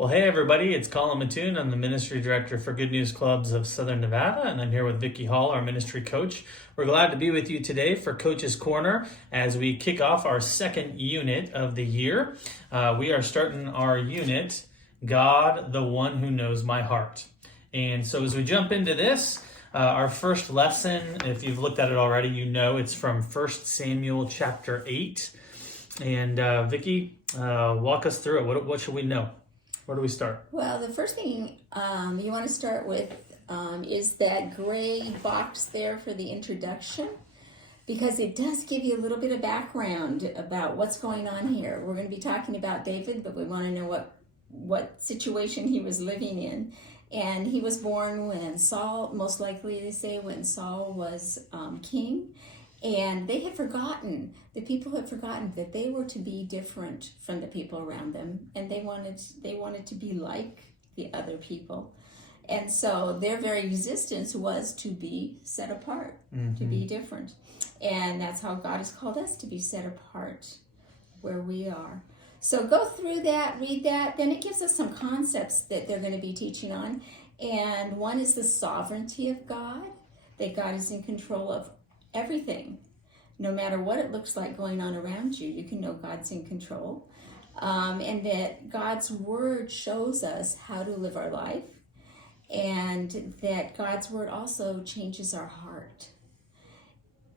Well, hey everybody, it's Colin Mattoon. I'm the Ministry Director for Good News Clubs of Southern Nevada, and I'm here with Vicki Hall, our Ministry Coach. We're glad to be with you today for Coach's Corner as we kick off our second unit of the year. We are starting our unit, God, the One Who Knows My Heart. And so as we jump into this, our first lesson, if you've looked at it already, you know it's from 1 Samuel chapter 8. And Vicki, walk us through it. What should we know? Where do we start? Well, the first thing you want to start with is that gray box there for the introduction, because it does give you a little bit of background about what's going on here. We're going to be talking about David, but we want to know what situation he was living in. And he was born when Saul, most likely they say when Saul was king. And they had forgotten, the people had forgotten that they were to be different from the people around them, and they wanted to be like the other people. And so their very existence was to be set apart, to be different. And that's how God has called us, to be set apart where we are. So go through that, read that, then it gives us some concepts that they're going to be teaching on. And one is the sovereignty of God, that God is in control of everything. No matter what it looks like going on around you, you can know God's in control. And that God's word shows us how to live our life, and that God's word also changes our heart.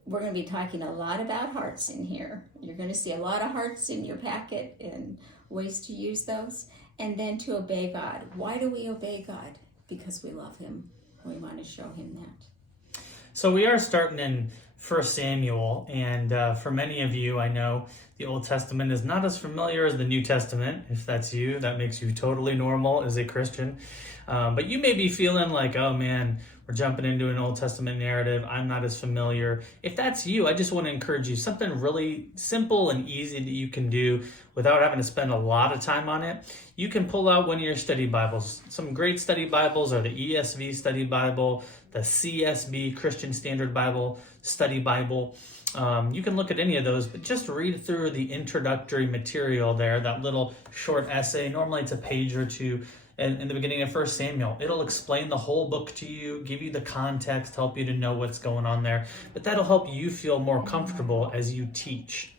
We're going to be talking a lot about hearts in here. You're going to see a lot of hearts in your packet and ways to use those. And then to obey God. Why do we obey God? Because we love him. We want to show him that. So we are starting in 1 Samuel, and for many of you, I know the Old Testament is not as familiar as the New Testament. If that's you, that makes you totally normal as a Christian. But you may be feeling like, oh man, we're jumping into an Old Testament narrative. I'm not as familiar. If that's you, I just want to encourage you, something really simple and easy that you can do without having to spend a lot of time on it. You can pull out one of your study Bibles. Some great study Bibles are the ESV Study Bible, the CSB, Christian Standard Bible Study Bible. You can look at any of those, but just read through the introductory material there, that little short essay. Normally it's a page or two in the beginning of 1 Samuel. It'll explain the whole book to you, give you the context, help you to know what's going on there. But that'll help you feel more comfortable as you teach.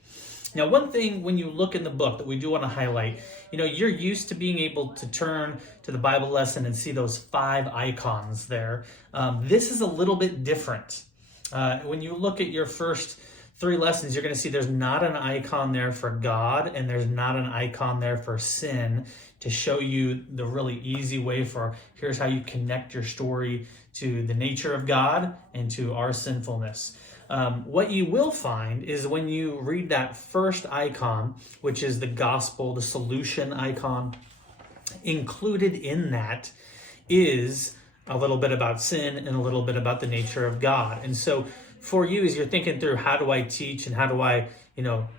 Now, one thing when you look in the book that we do want to highlight, you're used to being able to turn to the Bible lesson and see those 5 icons there. This is a little bit different. When you look at your first 3 lessons, you're going to see there's not an icon there for God, and there's not an icon there for sin, to show you the really easy way for here's how you connect your story to the nature of God and to our sinfulness. What you will find is when you read that first icon, which is the gospel, the solution icon, included in that is a little bit about sin and a little bit about the nature of God. And so for you, as you're thinking through how do I teach and how do I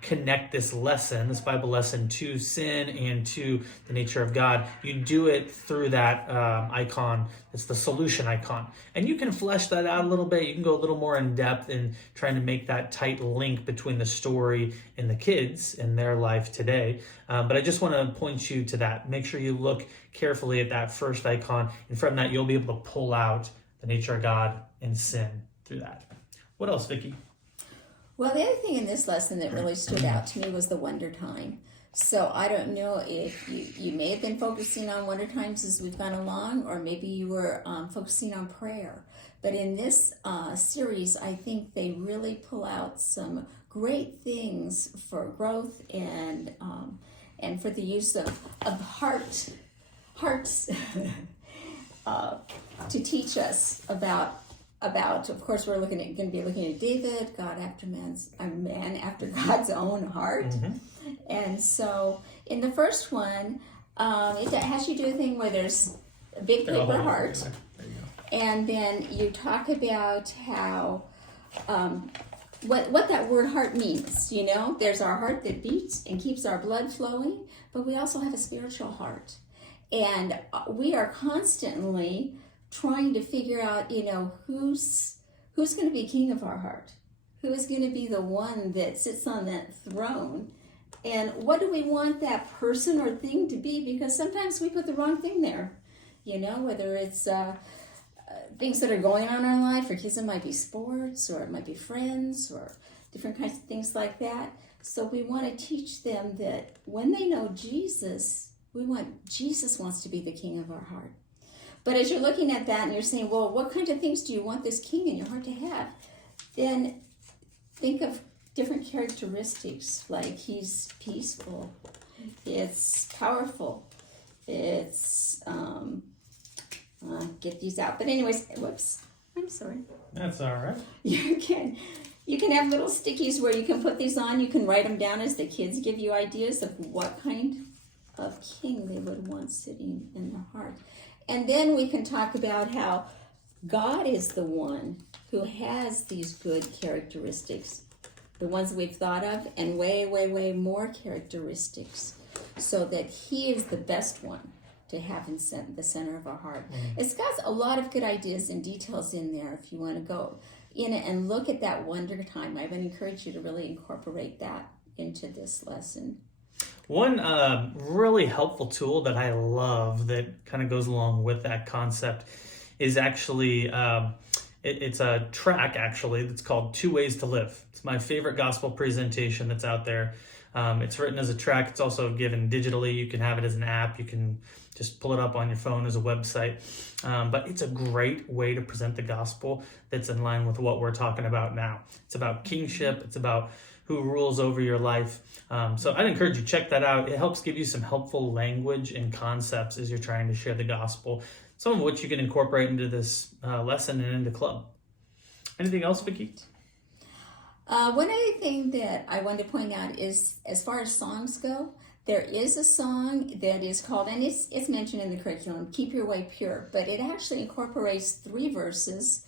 connect this lesson, this Bible lesson, to sin and to the nature of God, you do it through that icon. It's the solution icon. And you can flesh that out a little bit. You can go a little more in depth in trying to make that tight link between the story and the kids and their life today. But I just want to point you to that. Make sure you look carefully at that first icon. And from that, you'll be able to pull out the nature of God and sin through that. What else, Vicki? Well, the other thing in this lesson that really stood out to me was the wonder time. So I don't know if you may have been focusing on wonder times as we've gone along, or maybe you were focusing on prayer. But in this series, I think they really pull out some great things for growth and for the use of hearts to teach us about, of course, we're going to be looking at David, a man after God's own heart. And so in the first one, it has you do a thing where there's a big paper heart. And then you talk about how, what that word heart means. There's our heart that beats and keeps our blood flowing, but we also have a spiritual heart. And we are constantly trying to figure out, who's going to be king of our heart, who is going to be the one that sits on that throne And what do we want that person or thing to be? Because sometimes we put the wrong thing there. Whether it's things that are going on in our life. For kids, it might be sports, or it might be friends, or different kinds of things like that. So we want to teach them that when they know Jesus, Jesus wants to be the king of our heart. But as you're looking at that and you're saying, well, what kind of things do you want this king in your heart to have? Then think of different characteristics, like he's peaceful, it's powerful, it's, get these out. But anyways, whoops, I'm sorry. That's all right. You can have little stickies where you can put these on. You can write them down as the kids give you ideas of what kind of king they would want sitting in their heart. And then we can talk about how God is the one who has these good characteristics, the ones we've thought of, and way, way, way more characteristics, so that he is the best one to have in the center of our heart. It's got a lot of good ideas and details in there if you want to go in it and look at that wonder time. I would encourage you to really incorporate that into this lesson. One really helpful tool that I love that kind of goes along with that concept is actually, it's a track actually that's called 2 Ways to Live. It's my favorite gospel presentation that's out there. It's written as a track. It's also given digitally. You can have it as an app. You can just pull it up on your phone as a website. But it's a great way to present the gospel that's in line with what we're talking about now. It's about kingship. It's about who rules over your life. So I'd encourage you to check that out. It helps give you some helpful language and concepts as you're trying to share the gospel, some of which you can incorporate into this lesson and into club. Anything else, Vicki? One other thing that I wanted to point out is, as far as songs go, there is a song that is called, and it's mentioned in the curriculum, Keep Your Way Pure, but it actually incorporates 3 verses,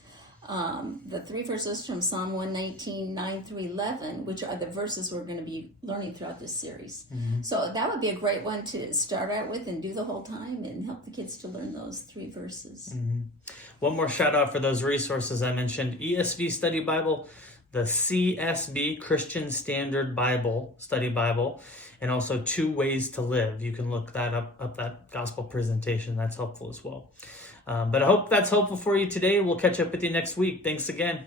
the 3 verses from Psalm 119, 9 through 11, which are the verses we're going to be learning throughout this series. So that would be a great one to start out with and do the whole time and help the kids to learn those 3 verses. One more shout out for those resources I mentioned: ESV Study Bible, the CSB Christian Standard Bible Study Bible, and also 2 Ways to Live. You can look that up that gospel presentation. That's helpful as well. But I hope that's helpful for you today. We'll catch up with you next week. Thanks again.